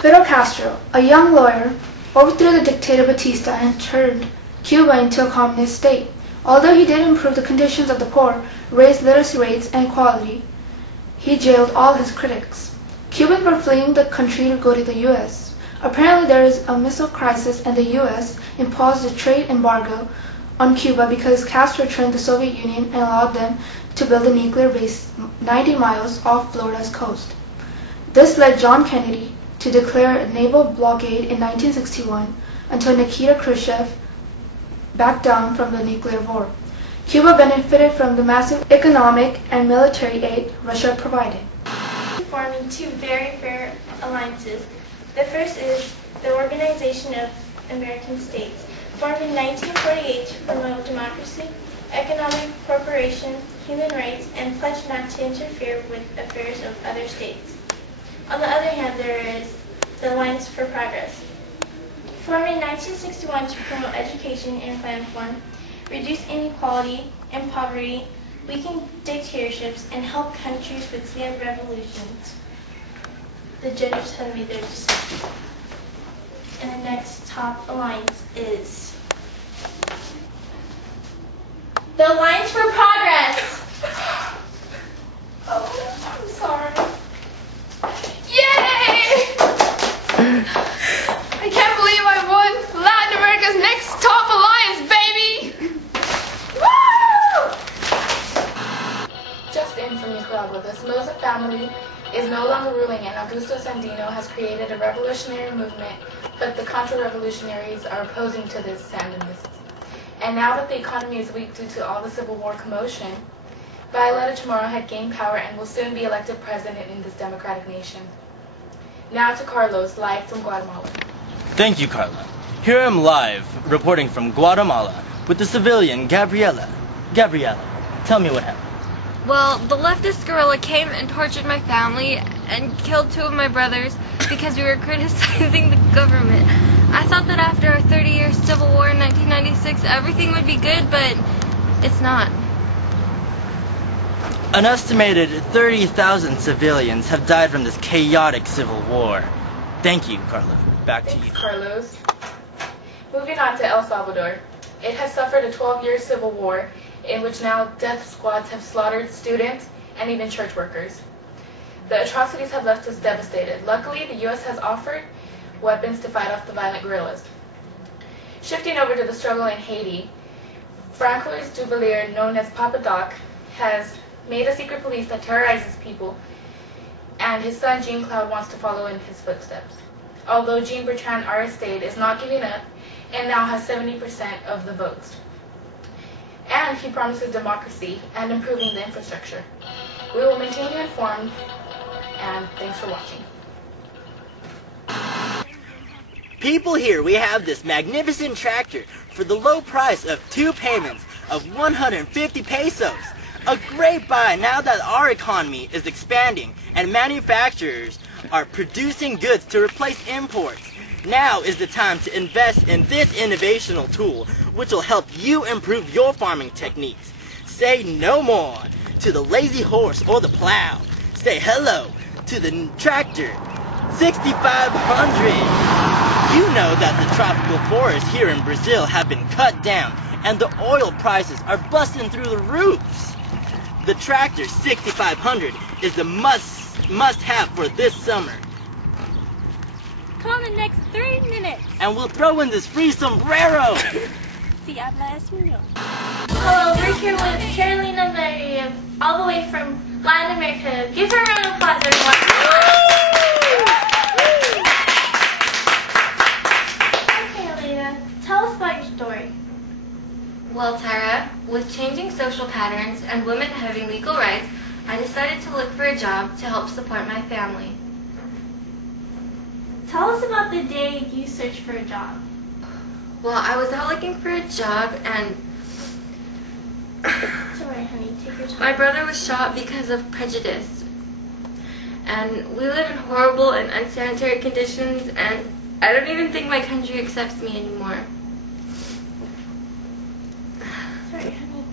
Fidel Castro, a young lawyer, overthrew the dictator Batista and turned Cuba into a communist state. Although he did improve the conditions of the poor, raised literacy rates and equality, he jailed all his critics. Cubans were fleeing the country to go to the U.S. Apparently there is a missile crisis and the U.S. imposed a trade embargo on Cuba because Castro turned the Soviet Union and allowed them to build a nuclear base 90 miles off Florida's coast. This led John Kennedy to declare a naval blockade in 1961 until Nikita Khrushchev backed down from the nuclear war. Cuba benefited from the massive economic and military aid Russia provided. Forming two very fair alliances. The first is the Organization of American States, formed in 1948 to promote democracy, economic cooperation, human rights, and pledged not to interfere with affairs of other states. On the other hand, there is the Alliance for Progress, formed in 1961 to promote education and reform, reduce inequality and poverty, weaken dictatorships, and help countries with slow revolutions. The judges have made their decision. And the next top alliance is the Alliance for Progress. Oh, I'm sorry. Yay! I can't believe I won Latin America's next top alliance, baby! Woo! Just in from Nicaragua, the Somoza family is no longer ruling, and Augusto Sandino has created a revolutionary movement, but the contra-revolutionaries are opposing to this Sandinists. And now that the economy is weak due to all the Civil War commotion, Violeta Chamorro had gained power and will soon be elected president in this democratic nation. Now to Carlos, live from Guatemala. Thank you, Carla. Here I am live, reporting from Guatemala, with the civilian Gabriela. Gabriela, tell me what happened. Well, the leftist guerrilla came and tortured my family and killed two of my brothers because we were criticizing the government. I thought that after our 30-year civil war in 1996, everything would be good, but it's not. An estimated 30,000 civilians have died from this chaotic civil war. Thank you, Carla. Back to you. Carlos. Moving on to El Salvador. It has suffered a 12-year civil war in which now death squads have slaughtered students and even church workers. The atrocities have left us devastated. Luckily, the U.S. has offered weapons to fight off the violent guerrillas. Shifting over to the struggle in Haiti, Francois Duvalier, known as Papa Doc, has made a secret police that terrorizes people, and his son Jean-Claude wants to follow in his footsteps. Although Jean-Bertrand Aristide is not giving up and now has 70% of the votes. And he promises democracy and improving the infrastructure. We will maintain you informed, and thanks for watching. People, here we have this magnificent tractor for the low price of 2 payments of 150 pesos. A great buy now that our economy is expanding and manufacturers are producing goods to replace imports. Now is the time to invest in this innovational tool, which will help you improve your farming techniques. Say no more to the lazy horse or the plow. Say hello to the tractor 6500. You know that the tropical forests here in Brazil have been cut down and the oil prices are busting through the roofs. The tractor 6500 is the must-have for this summer. Call in the next 3 minutes. And we'll throw in this free sombrero. Si habla español. Hello, we're here with Carolina Maria, all the way from Latin America. Give her a round of applause, everyone. Hi, Carolina. Tell us about your story. Well, Tara, with changing social patterns and women having legal rights, I decided to look for a job to help support my family. Tell us about the day you searched for a job. Well, I was out looking for a job and Sorry, honey, take your time. my brother was shot because of prejudice. And we live in horrible and unsanitary conditions, and I don't even think my country accepts me anymore. Sorry, honey.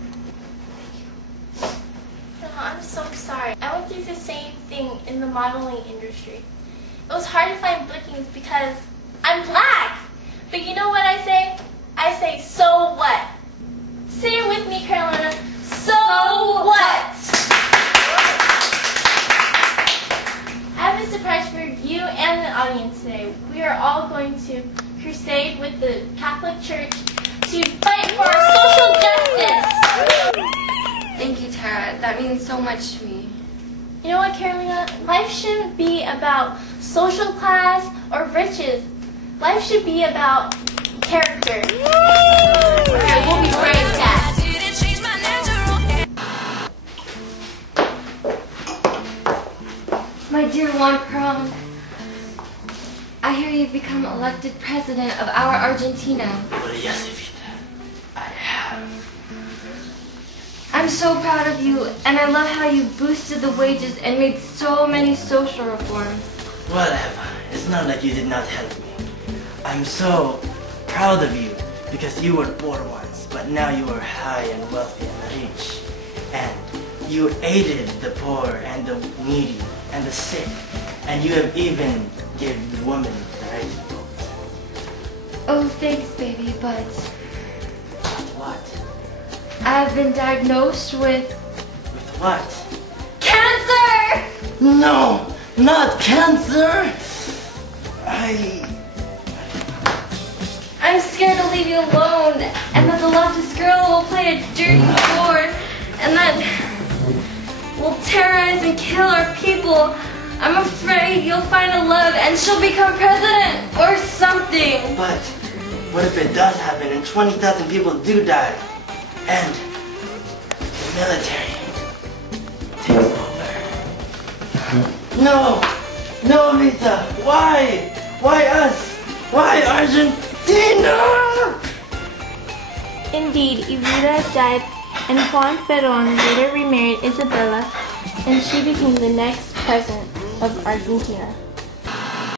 No, I'm so sorry. I went through the same thing in the modeling industry. It was hard to find bookings because I'm black. But you know what I say? I say, so what? Say it with me, Carolina. So what? I have a surprise for you and the audience today. We are all going to crusade with the Catholic Church to fight for social justice. Thank you, Tara. That means so much to me. You know what, Carolina? Life shouldn't be about social class or riches. Life should be about character. Okay, we'll be right back. My dear Juan Perón, I hear you've become elected president of our Argentina. Well, yes, Evita, I have. I'm so proud of you, and I love how you boosted the wages and made so many social reforms. Whatever. It's not like you did not help me. I'm so proud of you because you were poor once, but now you are high and wealthy and rich. And you aided the poor and the needy and the sick. And you have even given the woman the right to vote. Oh, thanks, baby, but What? I've been diagnosed with With what? cancer! No! Not cancer! I'm scared to leave you alone, and that the leftist girl will play a dirty board, and that will terrorize and kill our people. I'm afraid you'll find a love and she'll become president or something. But what if it does happen and 20,000 people do die? And the military takes over? No! No, Vita! Why? Why us? Why Argentina? Indeed, Evita died, and Juan Perón later remarried Isabella, and she became the next president of Argentina.